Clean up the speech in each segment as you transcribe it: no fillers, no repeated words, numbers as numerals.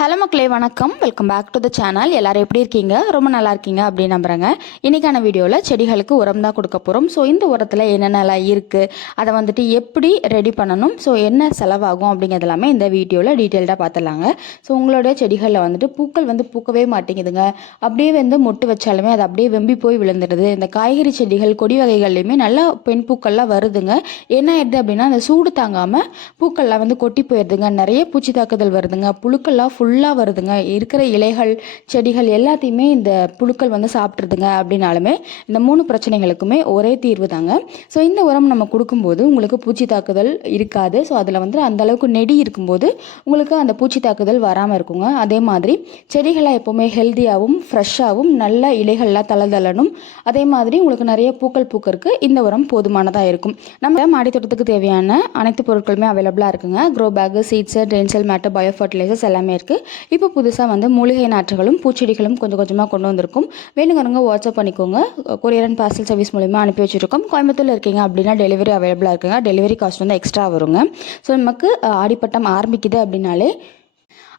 Hello மக்களே, வணக்கம். Welcome back to the channel. எல்லாரும் எப்படி இருக்கீங்க? ரொம்ப நல்லா இருக்கீங்க அப்படின்னு நம்புகிறேங்க. இன்றைக்கான வீடியோவில் செடிகளுக்கு உரம் தான் கொடுக்க போகிறோம். ஸோ இந்த உரத்தில் என்னென்னலாம் இருக்குது, அதை வந்துட்டு எப்படி ரெடி பண்ணணும், ஸோ என்ன செலவாகும் அப்படிங்கிறது எல்லாமே இந்த வீடியோவில் டீட்டெயில்டாக பார்த்துலாங்க. ஸோ உங்களுடைய செடிகளில் வந்துட்டு பூக்கள் பூக்கவே மாட்டேங்குதுங்க. அப்படியே மொட்டு வச்சாலுமே அது அப்படியே வெம்பி போய் விழுந்துடுது. இந்த காய்கறி செடிகள், கொடி வகைகள்லையுமே நல்லா பெண் பூக்கள்லாம் வருதுங்க. என்ன ஆயிடுது அப்படின்னா அந்த சூடு தாங்காமல் பூக்கள்லாம் கொட்டி போயிடுதுங்க. நிறைய பூச்சி தாக்குதல் வருதுங்க. புழுக்கள்லாம் ஃபுல்லாக வருதுங்க. இருக்கிற இலைகள், செடிகள் எல்லாத்தையுமே இந்த புழுக்கள் சாப்பிட்ருதுங்க. அப்படின்னாலுமே இந்த 3 பிரச்சனைகளுக்குமே ஒரே தீர்வு தாங்க. ஸோ இந்த உரம் நம்ம கொடுக்கும்போது உங்களுக்கு பூச்சி தாக்குதல் இருக்காது. ஸோ அதில் அந்த அளவுக்கு நெடி இருக்கும்போது உங்களுக்கு அந்த பூச்சி தாக்குதல் வராமல் இருக்குங்க. அதே மாதிரி செடிகளை எப்போவுமே ஹெல்த்தியாகவும் ஃப்ரெஷ்ஷாகவும் நல்ல இலைகள்லாம் தளதளனும். அதே மாதிரி உங்களுக்கு நிறைய பூக்கள் பூக்கருக்கு இந்த உரம் போதுமானதாக இருக்கும். நம்ம மாடித்தோட்டத்துக்கு தேவையான அனைத்து பொருட்களுமே அவைலபிளாக இருக்குங்க. க்ரோ பேக்கு, சீட்ஸு, ட்ரெயின்செல் மேட்டு, பயோ ஃபர்டிலைசர்ஸ் எல்லாமே இருக்குது. இப்போ புதுசாக மூலிகை நாற்றுகளும் பூச்செடிகளும் கொஞ்சம் கொஞ்சமாக கொண்டு வந்திருக்கும். வேணுங்கிறவங்க வாட்ஸ்அப் பண்ணிக்கோங்க. கொரியர் அண்ட் பார்சல் சர்வீஸ் மூலிமா அனுப்பி வச்சுருக்கோம். கோயம்புத்தூரில் இருக்கீங்க அப்படின்னா டெலிவரி அவைலபிளாக இருக்குங்க. டெலிவரி காஸ்ட் எக்ஸ்ட்ரா வருங்க. ஸோ நமக்கு ஆடிப்பட்டம் ஆரம்பிக்குது அப்படின்னாலே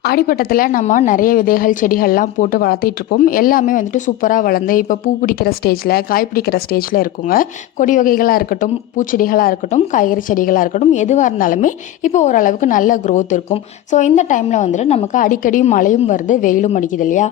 ஆடிப்பட்டத்தில் நம்ம நிறைய விதைகள், செடிகள்லாம் போட்டு வளர்த்திட்ருப்போம். எல்லாமே சூப்பராக வளர்ந்து இப்போ பூ பிடிக்கிற ஸ்டேஜில், காய் பிடிக்கிற ஸ்டேஜில் இருக்குங்க. கொடி வகைகளாக இருக்கட்டும், பூச்செடிகளாக இருக்கட்டும், காய்கறி செடிகளாக இருக்கட்டும், எதுவாக இருந்தாலுமே இப்போ ஓரளவுக்கு நல்ல க்ரோத் இருக்கும். ஸோ இந்த டைமில் நமக்கு அடிக்கடி மழையும் வருது, வெயிலும் அடிக்குது இல்லையா?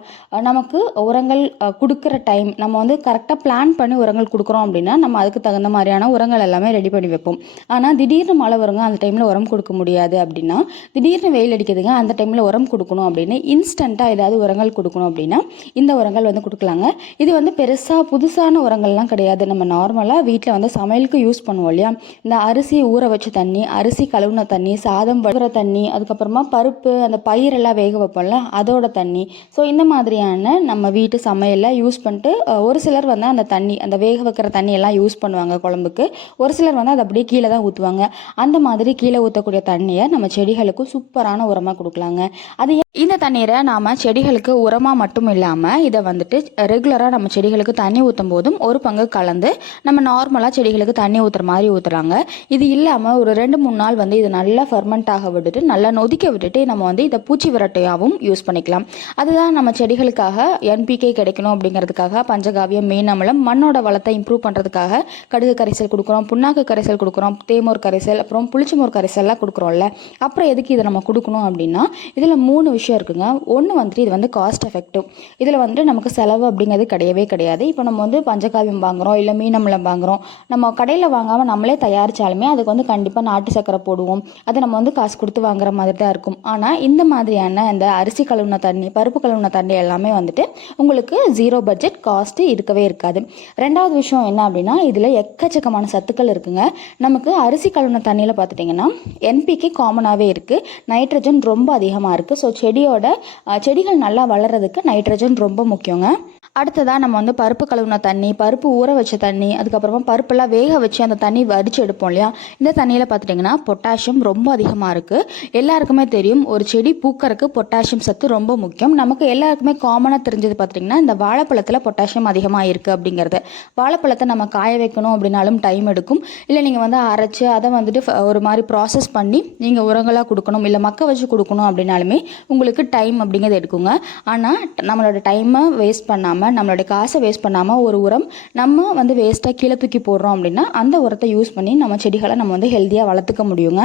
நமக்கு உரங்கள் கொடுக்குற டைம் நம்ம கரெக்டாக பிளான் பண்ணி உரங்கள் கொடுக்குறோம் அப்படின்னா நம்ம அதுக்கு தகுந்த மாதிரியான உரங்கள் எல்லாமே ரெடி பண்ணி வைப்போம். ஆனால் திடீர்னு மழை வருங்க, அந்த டைமில் உரம் கொடுக்க முடியாது அப்படின்னா, திடீர்னு வெயில் அடிக்குதுங்க, அந்த டைமில் உரம் கொடுக்கணும் அப்படின்னு இன்ஸ்டண்ட்டாக ஏதாவது உரங்கள் கொடுக்கணும் அப்படின்னா இந்த உரங்கள் கொடுக்கலாங்க. இது பெருசாக புதுசான உரங்கள்லாம் கிடையாது. நம்ம நார்மலாக வீட்டில் சமையலுக்கு யூஸ் பண்ணுவோம் இல்லையா? இந்த அரிசி ஊற வச்ச தண்ணி, அரிசி கழுவுன தண்ணி, சாதம் வடுற தண்ணி, அதுக்கப்புறமா பருப்பு, அந்த பயிரெல்லாம் வேக வைப்போம்ல அதோட தண்ணி. ஸோ இந்த மாதிரியான நம்ம வீட்டு சமையலில் யூஸ் பண்ணிட்டு ஒரு சிலர் அந்த தண்ணி, அந்த வேக வைக்கிற தண்ணி எல்லாம் யூஸ் பண்ணுவாங்க குழம்புக்கு. ஒரு சிலர் அதை அப்படியே கீழே தான் ஊற்றுவாங்க. அந்த மாதிரி கீழே ஊற்றக்கூடிய தண்ணியை நம்ம செடிகளுக்கு சூப்பரான உரமாக கொடுக்கலாங்க. அது இந்த தண்ணீரை நாம் செடிகளுக்கு உரமாக மட்டும் இல்லாமல் இதை ரெகுலராக நம்ம செடிகளுக்கு தண்ணி ஊற்றும் போதும் ஒரு பங்கு கலந்து நம்ம நார்மலாக செடிகளுக்கு தண்ணி ஊற்றுற மாதிரி ஊற்றுறாங்க. இது இல்லாமல் ஒரு 2-3 நாள் இது நல்லா ஃபெர்மெண்ட் ஆக விட்டுட்டு நல்லா நொதிக்க விட்டுட்டு நம்ம இதை பூச்சி விரட்டையாகவும் யூஸ் பண்ணிக்கலாம். அதுதான் நம்ம செடிகளுக்காக என்பிகே கிடைக்கணும் அப்படிங்கிறதுக்காக பஞ்சகாவியம், மீன் அமிலம், மண்ணோட வளத்தை இம்ப்ரூவ் பண்ணுறதுக்காக கடுகு கரைசல் கொடுக்குறோம், புண்ணாக்கு கரைசல் கொடுக்குறோம், தேமோர் கரைசல், அப்புறம் புளிச்சமோர் கரைசல்லாம் கொடுக்குறோம்ல. அப்புறம் எதுக்கு இதை நம்ம கொடுக்கணும் அப்படின்னா இதில் 3 விஷயம் இருக்குங்க. ஒன்று இது காஸ்ட் எஃபெக்டிவ். இதில் நமக்கு செலவு அப்படிங்கிறது கிடையவே கிடையாது. இப்போ நம்ம பஞ்சகாவியம் வாங்குகிறோம், இல்லை மீனமிலம் வாங்குகிறோம், நம்ம கடையில் வாங்காமல் நம்மளே தயாரித்தாலுமே அதுக்கு கண்டிப்பாக நாட்டு சக்கரை போடுவோம். அதை நம்ம காசு கொடுத்து வாங்குற மாதிரி தான் இருக்கும். ஆனால் இந்த மாதிரியான இந்த அரிசி கழுவுன தண்ணி, பருப்பு கழுவுன தண்ணி எல்லாமே உங்களுக்கு 0 பட்ஜெட் காஸ்ட்டு இருக்கவே இருக்காது. ரெண்டாவது விஷயம் என்ன அப்படின்னா இதில் எக்கச்சக்கமான சத்துக்கள் இருக்குங்க. நமக்கு அரிசி கழுவுன தண்ணியில் பார்த்துட்டிங்கன்னா என்பிகே காமனாகவே இருக்குது. நைட்ரஜன் ரொம்ப அதிகமாக இருக்குது. ஸோ செடிகள் நல்லா வளர்கிறதுக்கு நைட்ரஜன் ரொம்ப முக்கியங்க. அடுத்ததாக நம்ம பருப்பு கழுவுன தண்ணி, பருப்பு ஊற வச்ச தண்ணி, அதுக்கப்புறமா பருப்பெல்லாம் வேக வச்சு அந்த தண்ணி வடித்து எடுப்போம் இல்லையா? இந்த தண்ணியில் பார்த்துட்டிங்கன்னா பொட்டாசியம் ரொம்ப அதிகமாக இருக்குது. எல்லாருக்குமே தெரியும் ஒரு செடி பூக்கறதுக்கு பொட்டாசியம் சத்து ரொம்ப முக்கியம். நமக்கு எல்லாருக்குமே காமனாக தெரிஞ்சது பார்த்துட்டிங்கன்னா இந்த வாழைப்பழத்தில் பொட்டாசியம் அதிகமாக இருக்குது அப்படிங்கிறது. வாழைப்பழத்தை நம்ம காய வைக்கணும் அப்படின்னாலும் டைம் எடுக்கும். இல்லை நீங்கள் அரைச்சி அதை ஒரு மாதிரி ப்ராசஸ் பண்ணி நீங்கள் உரங்களாக கொடுக்கணும், இல்லை மக்க வச்சு கொடுக்கணும் அப்படின்னாலுமே உங்களுக்கு டைம் அப்படிங்கிறது எடுக்குங்க. ஆனால் நம்மளோட டைமை வேஸ்ட் பண்ணாமல், நம்மளுடைய காசை வேஸ்ட் பண்ணாமல் ஒரு உரம் நம்ம வேஸ்ட்டாக கீழே தூக்கி போடுறோம் அப்படின்னா அந்த உரத்தை யூஸ் பண்ணி நம்ம செடிகளை நம்ம ஹெல்த்தியாக வளர்த்துக்க முடியுங்க.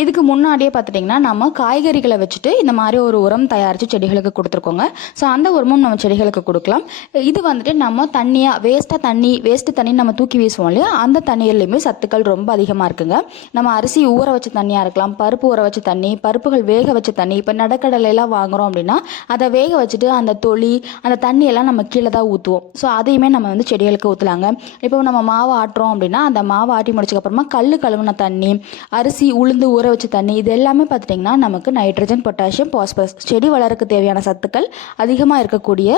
இதுக்கு முன்னாடியே பார்த்துட்டிங்கன்னா நம்ம காய்கறிகளை வச்சுட்டு இந்த மாதிரி ஒரு உரம் தயாரித்து செடிகளுக்கு கொடுத்துருக்கோங்க. ஸோ அந்த உரமும் நம்ம செடிகளுக்கு கொடுக்கலாம். இது நம்ம தண்ணியாக வேஸ்ட்டு தண்ணி நம்ம தூக்கி வீசுவோம் இல்லையா? அந்த தண்ணீர்லேயுமே சத்துக்கள் ரொம்ப அதிகமாக இருக்குங்க. நம்ம அரிசி ஊற வச்ச தண்ணியாக இருக்கலாம், பருப்பு ஊற வச்ச தண்ணி, பருப்புகள் வேக வச்ச தண்ணி. இப்போ நடக்கடலையெல்லாம் வாங்குகிறோம் அப்படின்னா அதை வேக வச்சுட்டு அந்த தொளி, அந்த தண்ணியெல்லாம் நம்ம கீழே தான் ஊற்றுவோம். ஸோ அதையுமே நம்ம செடிகளுக்கு ஊற்றலாங்க. இப்போ நம்ம மாவு ஆட்டுறோம் அப்படின்னா அந்த மாவு ஆட்டி முடிச்சதுக்கப்புறமா கழுவுன தண்ணி, அரிசி உளுந்து ஊற வச்ச தண்ணி, இது எல்லாமே பார்த்துட்டிங்கன்னா நமக்கு நைட்ரஜன், பொட்டாசியம், பாஸ்பரஸ், செடி வளர்க்க தேவையான சத்துக்கள் அதிகமாக இருக்கக்கூடிய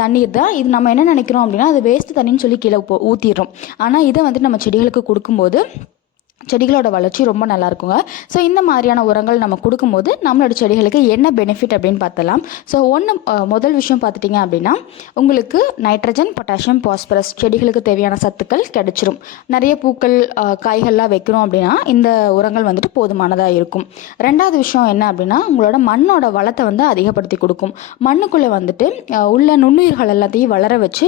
தண்ணீர் தான். இது நம்ம என்ன நினைக்கிறோம் அப்படின்னா அது வேஸ்ட் தண்ணின்னு சொல்லி கீழே ஊற்றிடுறோம். ஆனால் இதை நம்ம செடிகளுக்கு கொடுக்கும்போது செடிகளோட வளர்ச்சி ரொம்ப நல்லா இருக்குங்க. ஸோ இந்த மாதிரியான உரங்கள் நம்ம கொடுக்கும்போது நம்மளோட செடிகளுக்கு என்ன பெனிஃபிட் அப்படின்னு பார்த்தலாம். ஸோ முதல் விஷயம் பார்த்துட்டிங்க அப்படின்னா உங்களுக்கு நைட்ரஜன், பொட்டாசியம், பாஸ்பரஸ் செடிகளுக்கு தேவையான சத்துக்கள் கிடைச்சிரும். நிறைய பூக்கள் காய்கள்லாம் வைக்கிறோம் அப்படின்னா இந்த உரங்கள் வந்துட்டு போதுமானதாக இருக்கும். ரெண்டாவது விஷயம் என்ன அப்படின்னா உங்களோட மண்ணோட வளத்தை வந்து அதிகப்படுத்தி கொடுக்கும். மண்ணுக்குள்ளே வந்துட்டு உள்ள நுண்ணுயிர்கள் எல்லாத்தையும் வளர வச்சு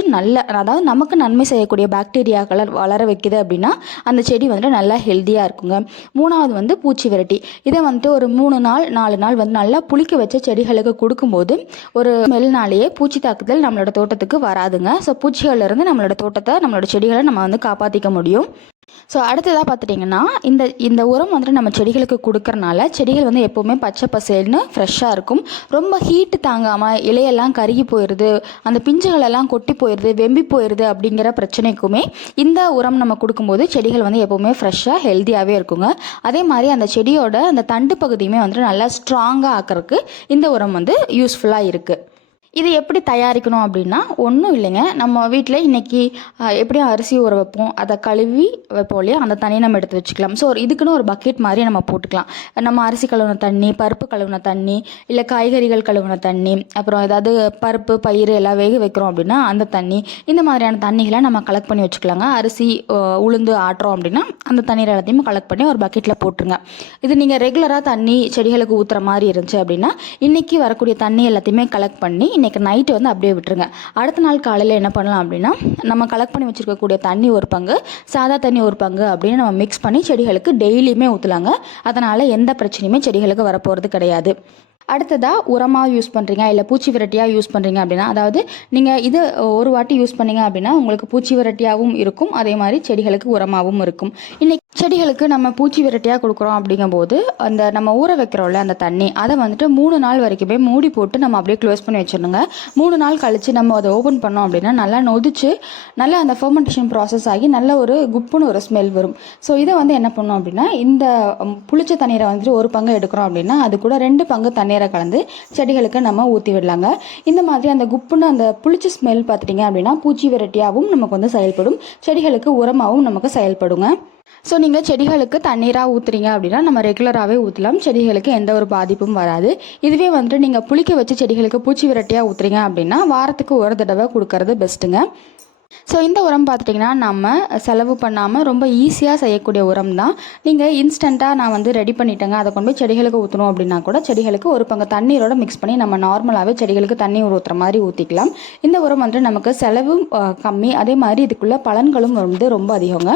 அதாவது நமக்கு நன்மை செய்யக்கூடிய பாக்டீரியாக்களை வளர வைக்குது அப்படின்னா அந்த செடி வந்துட்டு நல்லா ஹெல்த்தியாக இருக்குங்க. மூணாவது வந்து பூச்சி விரட்டி. இதை வந்துட்டு ஒரு 3 நாள் 4 நாள் வந்து நல்லா புளிக்க வச்ச செடிகளுக்கு கொடுக்கும்போது ஒரு ஸ்மெல்னாலேயே பூச்சி தாக்குதல் நம்மளோட தோட்டத்துக்கு வராதுங்க. ஸோ பூச்சிகள்லேருந்து நம்மளோட தோட்டத்தை நம்மளோட செடிகளை நம்ம வந்து காப்பாற்றிக்க முடியும். ஸோ அடுத்ததாக பார்த்துட்டிங்கன்னா இந்த உரம் வந்துட்டு நம்ம செடிகளுக்கு கொடுக்கறனால செடிகள் வந்து எப்போவுமே பச்சை பசேல்னு ஃப்ரெஷ்ஷாக இருக்கும். ரொம்ப ஹீட்டு தாங்காமல் இலையெல்லாம் கருகி போயிடுது, அந்த பிஞ்சுகளெல்லாம் கொட்டி போயிடுது, வெம்பி போயிடுது அப்படிங்கிற பிரச்சனைக்குமே இந்த உரம் நம்ம கொடுக்கும்போது செடிகள் வந்து எப்போவுமே ஃப்ரெஷ்ஷாக ஹெல்த்தியாகவே இருக்குங்க. அதே மாதிரி அந்த செடியோட அந்த தண்டு பகுதியுமே வந்துட்டு நல்லா ஸ்ட்ராங்காக ஆக்கிறதுக்கு இந்த உரம் வந்து யூஸ்ஃபுல்லாக இருக்குது. இது எப்படி தயாரிக்கணும் அப்படின்னா ஒன்றும் இல்லைங்க. நம்ம வீட்டில் இன்றைக்கி எப்படியும் அரிசி ஊற வைப்போம், அதை கழுவி வைப்போம் இல்லையா, அந்த தண்ணியை நம்ம எடுத்து வச்சுக்கலாம். ஸோ இதுக்குன்னு ஒரு பக்கெட் மாதிரி நம்ம போட்டுக்கலாம். நம்ம அரிசி கழுவின தண்ணி, பருப்பு கழுவின தண்ணி, இல்லை காய்கறிகள் கழுவின தண்ணி, அப்புறம் ஏதாவது பருப்பு பயிர் எல்லாம் வேக வைக்கிறோம் அப்படின்னா அந்த தண்ணி, இந்த மாதிரியான தண்ணிகளை நம்ம கலெக்ட் பண்ணி வச்சுக்கலாங்க. அரிசி உளுந்து ஆட்டுறோம் அப்படின்னா அந்த தண்ணீர் எல்லாத்தையும் கலெக்ட் பண்ணி ஒரு பக்கெட்டில் போட்டுருங்க. இது நீங்கள் ரெகுலராக தண்ணி செடிகளுக்கு ஊற்றுற மாதிரி இருந்துச்சு அப்படின்னா இன்றைக்கி வரக்கூடிய தண்ணி எல்லாத்தையுமே கலெக்ட் பண்ணி இன்றைக்கி நைட்டு வந்து அப்படியே விட்டுருங்க. அடுத்த நாள் காலையில் என்ன பண்ணலாம் அப்படின்னா நம்ம கலெக்ட் பண்ணி வச்சுருக்கக்கூடிய தண்ணி ஒரு பங்கு, சாதா தண்ணி ஒரு பங்கு அப்படின்னு நம்ம மிக்ஸ் பண்ணி செடிகளுக்கு டெய்லியுமே ஊற்றலாங்க. அதனால் எந்த பிரச்சனையுமே செடிகளுக்கு வரப்போகிறது கிடையாது. அடுத்ததாக உரமாக யூஸ் பண்ணுறீங்க இல்லை பூச்சி விரட்டியாக யூஸ் பண்ணுறீங்க அப்படின்னா, அதாவது நீங்கள் இது ஒரு வாட்டி யூஸ் பண்ணீங்க அப்படின்னா உங்களுக்கு பூச்சி விரட்டியாகவும் இருக்கும், அதே மாதிரி செடிகளுக்கு உரமாகவும் இருக்கும். இன்றைக்கி செடிகளுக்கு நம்ம பூச்சி விரட்டியாக கொடுக்குறோம் அப்படிங்கும்போது அந்த நம்ம ஊற வைக்கிறோம்ல அந்த தண்ணி, அதை வந்துட்டு 3 நாள் வரைக்குமே மூடி போட்டு நம்ம அப்படியே க்ளோஸ் பண்ணி வச்சிடணுங்க. 3 நாள் கழித்து நம்ம அதை ஓப்பன் பண்ணோம் அப்படின்னா நல்லா நொதிச்சு நல்லா அந்த ஃபெர்மெண்டேஷன் ப்ராசஸ் ஆகி நல்ல ஒரு குப்புன்னு ஒரு ஸ்மெல் வரும். ஸோ இதை வந்து என்ன பண்ணோம் அப்படின்னா இந்த புளிச்ச தண்ணீரை வந்துட்டு ஒரு பங்கு எடுக்கிறோம் அப்படின்னா அது கூட 2 பங்கு தண்ணீரை கலந்து செடிகளுக்கு நம்ம ஊற்றி விடலாங்க. இந்த மாதிரி அந்த குப்புன்னு அந்த புளிச்ச ஸ்மெல் பார்த்துட்டிங்க அப்படின்னா பூச்சி விரட்டியாகவும் நமக்கு வந்து செயல்படும், செடிகளுக்கு உரமாகவும் நமக்கு செயல்படுங்க. ஸோ நீங்கள் செடிகளுக்கு தண்ணீராக ஊற்றுறீங்க அப்படின்னா நம்ம ரெகுலராகவே ஊற்றலாம், செடிகளுக்கு எந்த ஒரு பாதிப்பும் வராது. இதுவே வந்துட்டு நீங்கள் புளிக்க வச்சு செடிகளுக்கு பூச்சி விரட்டியாக ஊற்றுறீங்க அப்படின்னா வாரத்துக்கு ஒரு தடவை கொடுக்கறது பெஸ்ட்டுங்க. ஸோ இந்த உரம் பார்த்துட்டிங்கன்னா நம்ம செலவு பண்ணாமல் ரொம்ப ஈஸியாக செய்யக்கூடிய உரம் தான். நீங்கள் இன்ஸ்டண்ட்டாக நான் வந்து ரெடி பண்ணிட்டேங்க, அதை கொண்டு போய் செடிகளுக்கு ஊற்றணும் அப்படின்னா கூட செடிகளுக்கு ஒரு பங்கு தண்ணீரோட மிக்ஸ் பண்ணி நம்ம நார்மலாகவே செடிகளுக்கு தண்ணி ஊற்றுற மாதிரி ஊற்றிக்கலாம். இந்த உரம் வந்து நமக்கு செலவும் கம்மி, அதே மாதிரி இதுக்குள்ள பலன்களும் வந்து ரொம்ப அதிகங்க.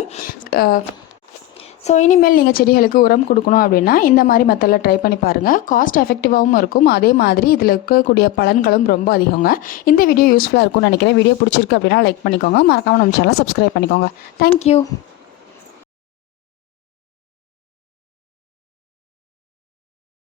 ஸோ இனிமேல் நீங்கள் செடிகளுக்கு உரம் கொடுக்கணும் அப்படின்னா இந்த மாதிரி மெத்தடில் ட்ரை பண்ணி பாருங்கள். காஸ்ட் எஃபெக்டிவாகவும் இருக்கும், அதே மாதிரி இதில் இருக்கக்கூடிய பலன்களும் ரொம்ப அதிகங்க. இந்த வீடியோ யூஸ்ஃபுல்லாக இருக்கும்னு நினைக்கிறேன். வீடியோ பிடிச்சிருக்கு அப்படின்னா லைக் பண்ணிக்கோங்க, மறக்காமல் நம்ம சேனலை சப்ஸ்கிரைப் பண்ணிக்கோங்க. தேங்க்யூ.